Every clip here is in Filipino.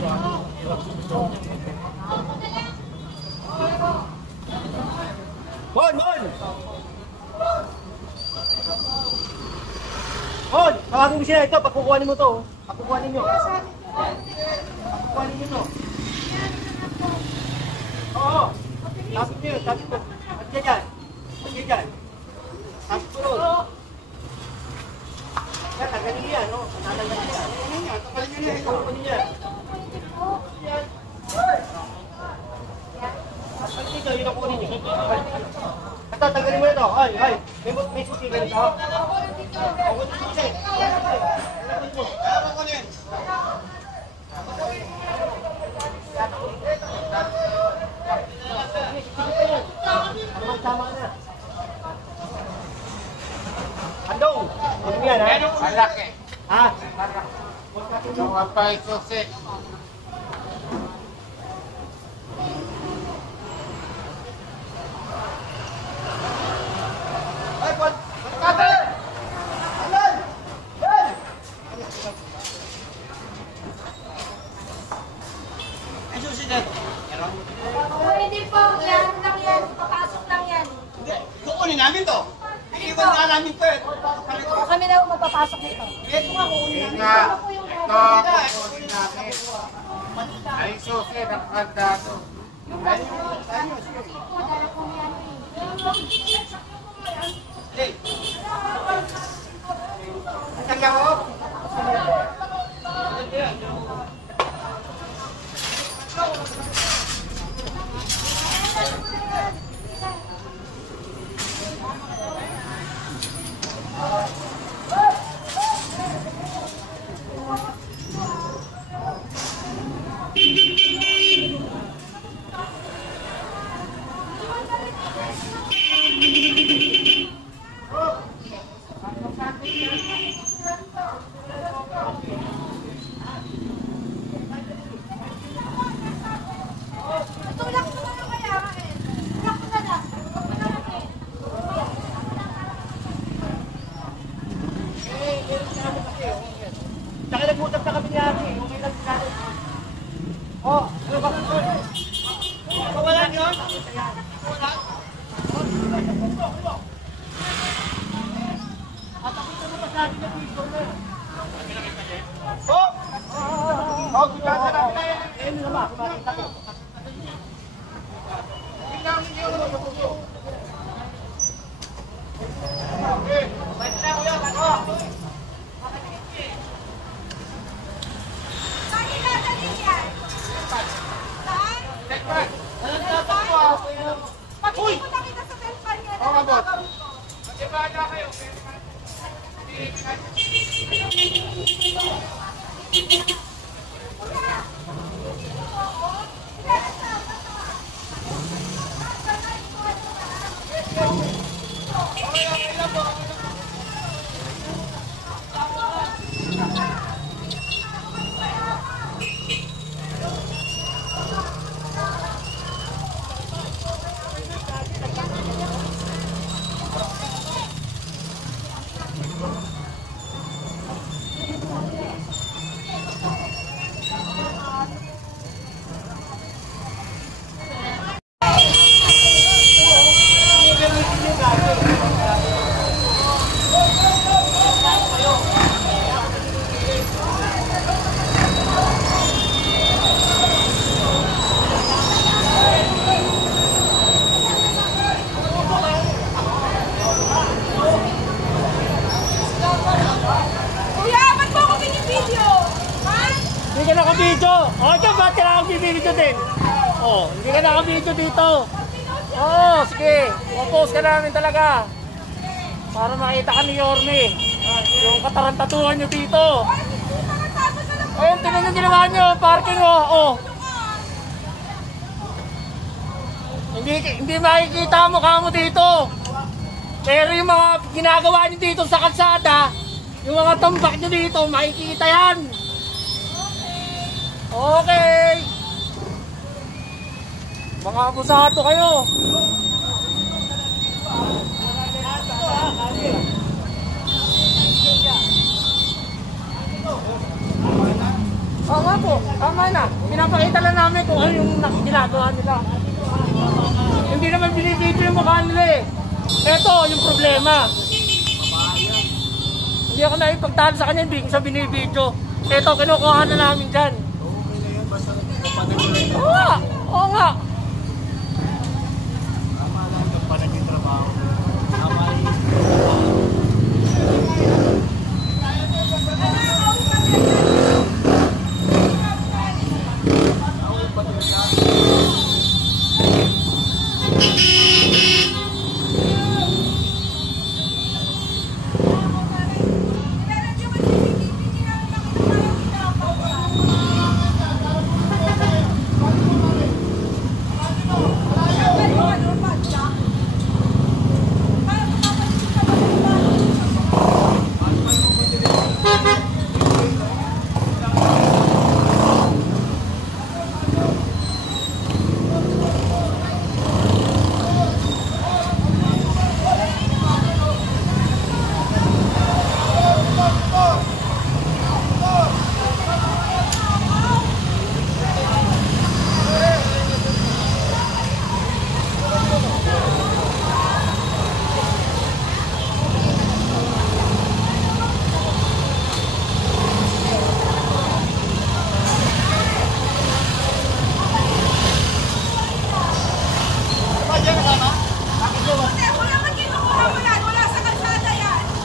Bon! Bon! Tawagin mo sila ito. Pagkukuhanin mo ito. Pagkukuhanin nyo. Pagkukuhanin nyo ito. Oo. Tapos nyo. Tapos nyo. At dyan. Tapos nyo. Yan, tagalin nyo yan. Tagalin nyo yan. Tagalin nyo yan. Balik dito, yun ang kunin nyo. Ito, tagalin mo na ito. Ay. May susi ka nito. Ako dito susi. Ano ko kunin? Tama na. Andong! Ano yan, ha? Malaki. Ha? Yung apay susi. Ay, buwan! Kate! Alan! Yan! Ay, susi dyan. Hindi po, yan lang yan. Papasok lang yan. Hindi, kukunin namin to. Iiwan na namin to eh. Kami na magpapasok nito. Ito nga, kukunin namin. Nga, ito kukunin namin. Ay susi, nakakandado. Hey! Ang ako? Saka nag-utap na kami ni Aki. Okay lang si Kate. Oh, ano ba? Wala yun? Wala? At ako ito na masabi na piso na. Oh! Oh, kutasa namin na yan. Eh, ano naman? Kumakita ko. Okay. Ba't na ko yun? Ano? Hindi ka naka-video. O, ito ba't ka naka-video din? O, hindi ka naka-video dito. Oo, sige. O-post ka namin talaga. Para makita ka ni Yorme. Yung katarantatuhan nyo dito. Ayun, tingnan yung ginawa nyo. Parking o. Hindi makikita ang mukha mo dito. Pero yung mga ginagawa nyo dito sa kalsada, yung mga tambak nyo dito, makikita yan. Okay. Mga abusado kayo. Oo nga po, tama na. ano yung ginagawa nila. Hindi naman binibidyo yung mukha nila eh. Ito yung problema. Hindi ako naipagtalo sa kanya, hindi ko siya binibidyo. Ito, kinukuha na namin dyan. Oo nga, oo nga.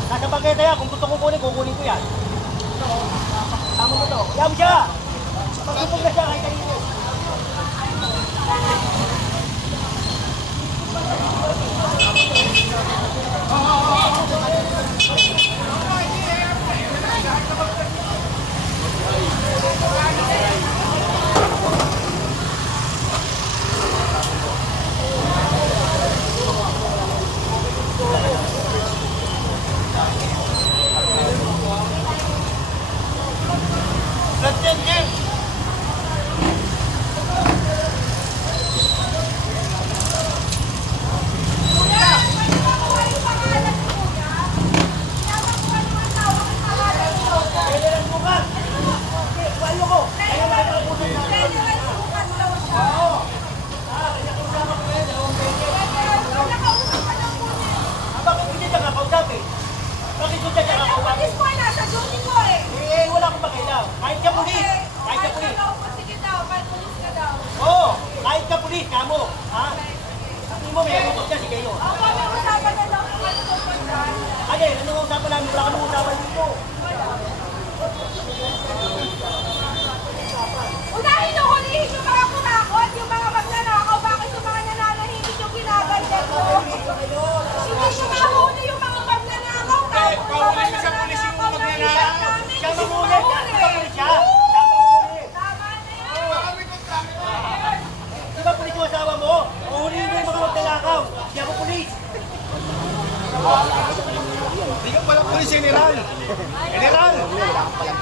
Nasa bagay tayo, kung gusto ko kukunin ko yan. Tama mo to. Yaw siya! Magsupog na siya kahit kanino. Unahin nyo hulihin yung mga kurakot, yung mga magnanakaw, bakit yung mga nananahimik yung ginaganyan nyo? Hindi nyo mahuli yung mga magnanakaw, kahit kung mga magnanakaw namin. Siya mamuli! Siya! Tama na yan! Di ba pulis yung asawa mo? Uhulihin mo yung mga magnanakaw. Di ako pulis. Di ka pala pulis, General. General!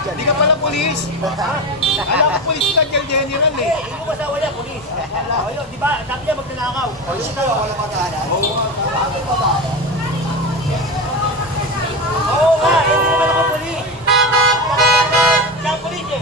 Di ka pala pulis. Alam ko pulis ka, General eh. Hindi mo asawa niya, pulis. Ayun, di ba? Sabi niya magnanakaw. Oo nga, hindi naman ako pulis. Siya pulis eh.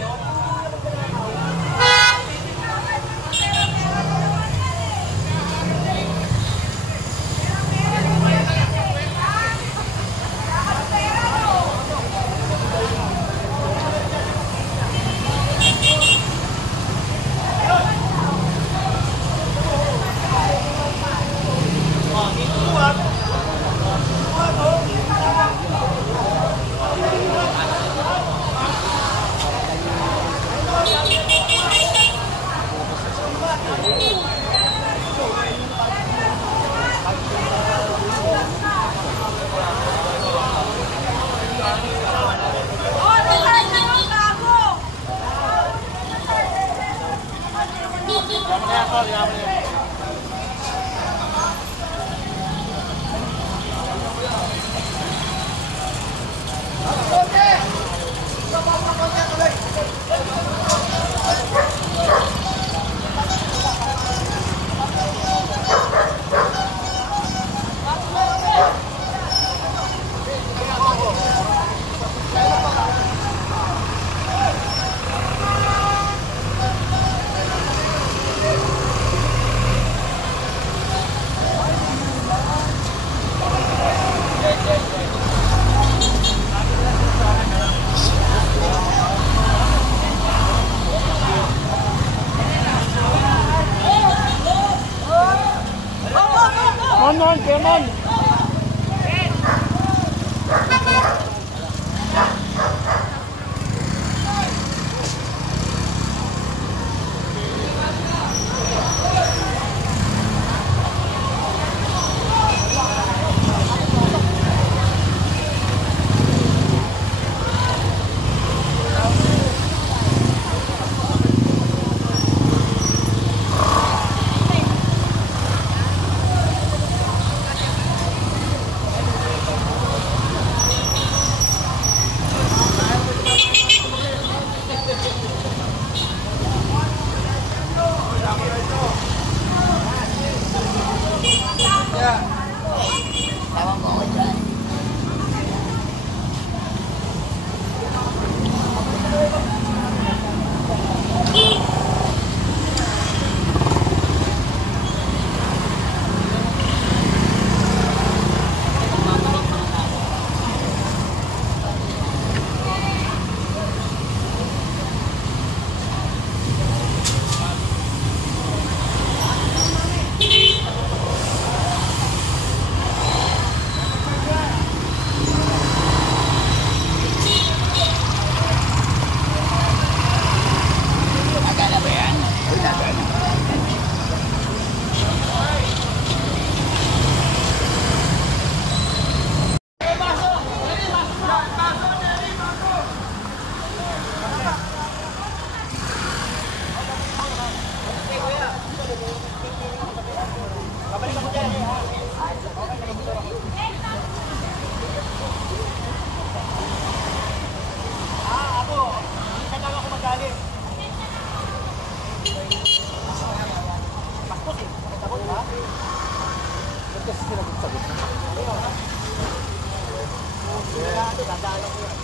dadaanan ko yan.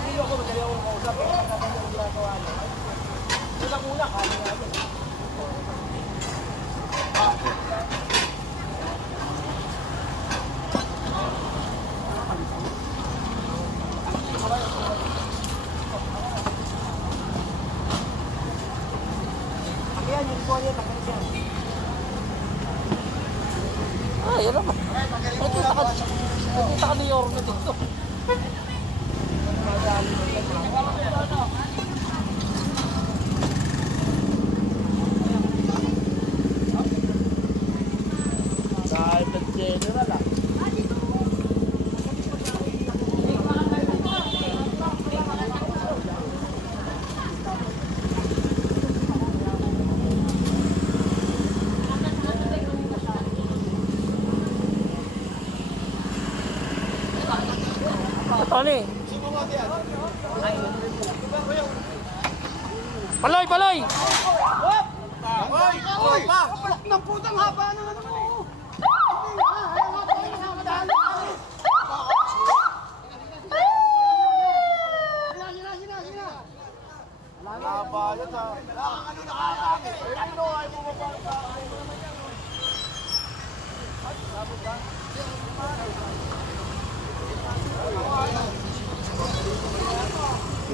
Hindi ako, madali akong kausap. Kaya nagkakanya ang ginagawa niya. Una, kaya nga yun. Ayan, yung po niya, takot siya. Ah, yan naman. Nakita ka ni Yorme dito. Dahil nag-general ah. Tony. Paloy, paloy! Hoy! Kapalak ng putang haba ng ano mo!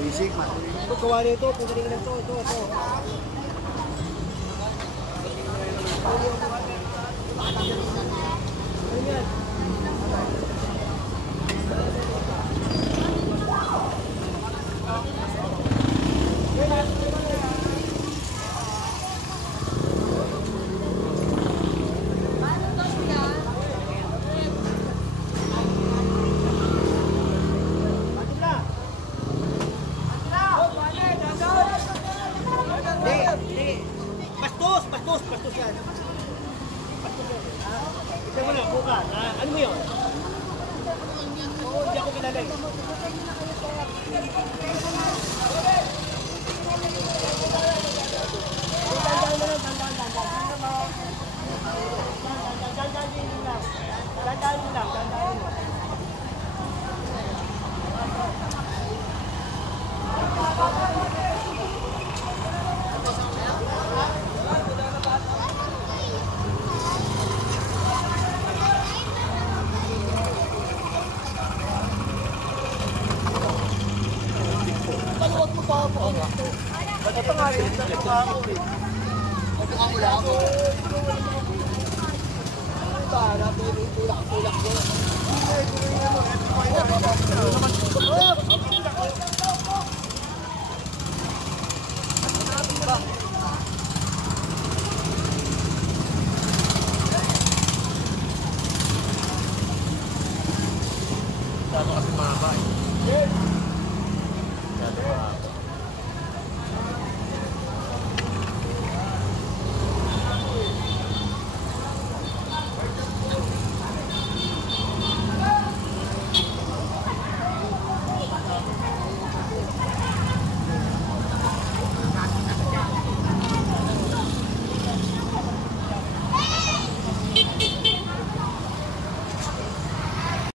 Basic man. Pagkawa nito, pagaling lang to, ito. Ano yan? Bastos yan. Ito mo na, bukas. Ano mo yun? Oo, hindi ako kilala eh. Dandahan lang. Ito nga rin, ito nga ako eh. Ito nga mula ako. Para, tulak-tulak ko. Dito kasi mahaba eh. Dito mahaba.